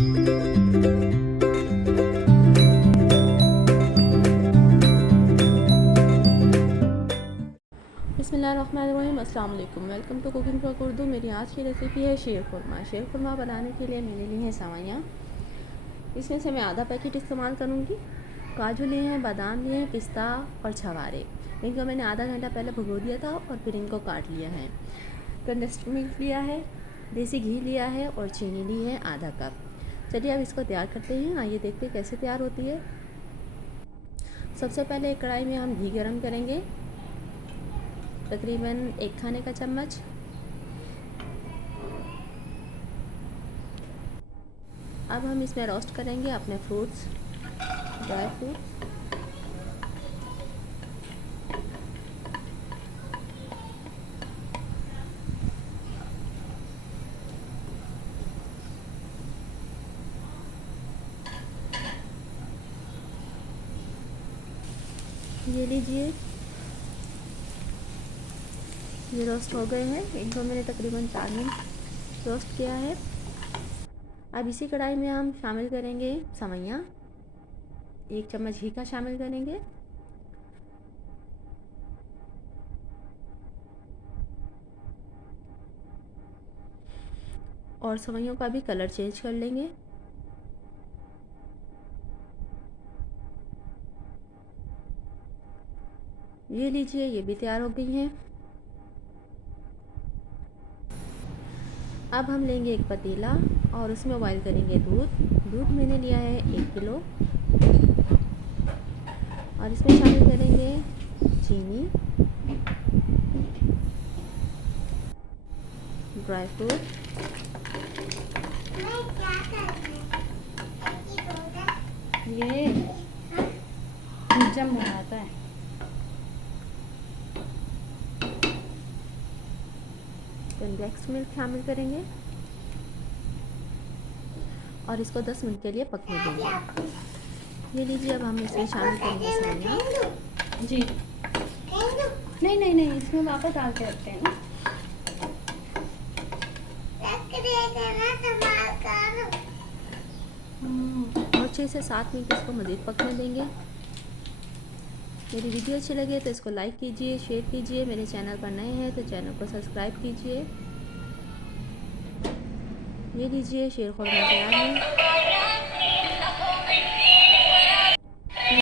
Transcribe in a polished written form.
बिस्मिल्लाहिर्रहमानिर्रहीम, अस्सलाम वालेकुम। Welcome to cooking for Urdu. मेरी आज की रेसिपी है शीर खुरमा। शीर खुरमा बनाने के लिए मैंने ली हैं सेवइयाँ। इसमें से मैं आधा पैकेट इस्तेमाल करूँगी। काजू लिए हैं, बादाम लिए हैं, पिस्ता और छवारे। इनको मैंने आधा घंटा पहले भिगो दिया था और फिर इनको काट लिया है। कंडेंस्ड मिल्क लिया है, देसी घी लिया है और चीनी ली है आधा कप। चलिए अब इसको तैयार करते हैं। आइए देखते हैं कैसे तैयार होती है। सबसे पहले एक कढ़ाई में हम घी गरम करेंगे, तकरीबन 1 खाने का चम्मच। अब हम इसमें रोस्ट करेंगे अपने फ्रूट्स, ड्राई फ्रूट्स। ये लीजिए, ये रोस्ट हो गए हैं। इनको मैंने तकरीबन 4 मिनट रोस्ट किया है। अब इसी कढ़ाई में हम शामिल करेंगे सेवइयाँ। 1 चम्मच घी का शामिल करेंगे। और सेवइयों का भी कलर चेंज कर लेंगे। ये लीजिए, ये भी तैयार हो गई हैं। अब हम लेंगे एक पतीला और उसमें बॉईल करेंगे दूध मैंने लिया है 1 किलो। और इसमें शामिल करेंगे चीनी, ड्राई फ्रूट, ये जम बनाता है। कंडेंस्ड मिल्क शामिल करेंगे और इसको 10 मिनट के लिए पकने देंगे। ये लीजिए, अब हम इसमें शामिल करेंगे सेवइयाँ। जी नहीं नहीं नहीं, इसमें वापस डाल के रखते हैं ना। और 6 से 7 मिनट इसको मज़ीद पकने देंगे। मेरी वीडियो अच्छी लगे तो इसको लाइक कीजिए, शेयर कीजिए। मेरे चैनल पर नए हैं तो चैनल को सब्सक्राइब कीजिए। ये लीजिए, शीर खुरमा तैयार है।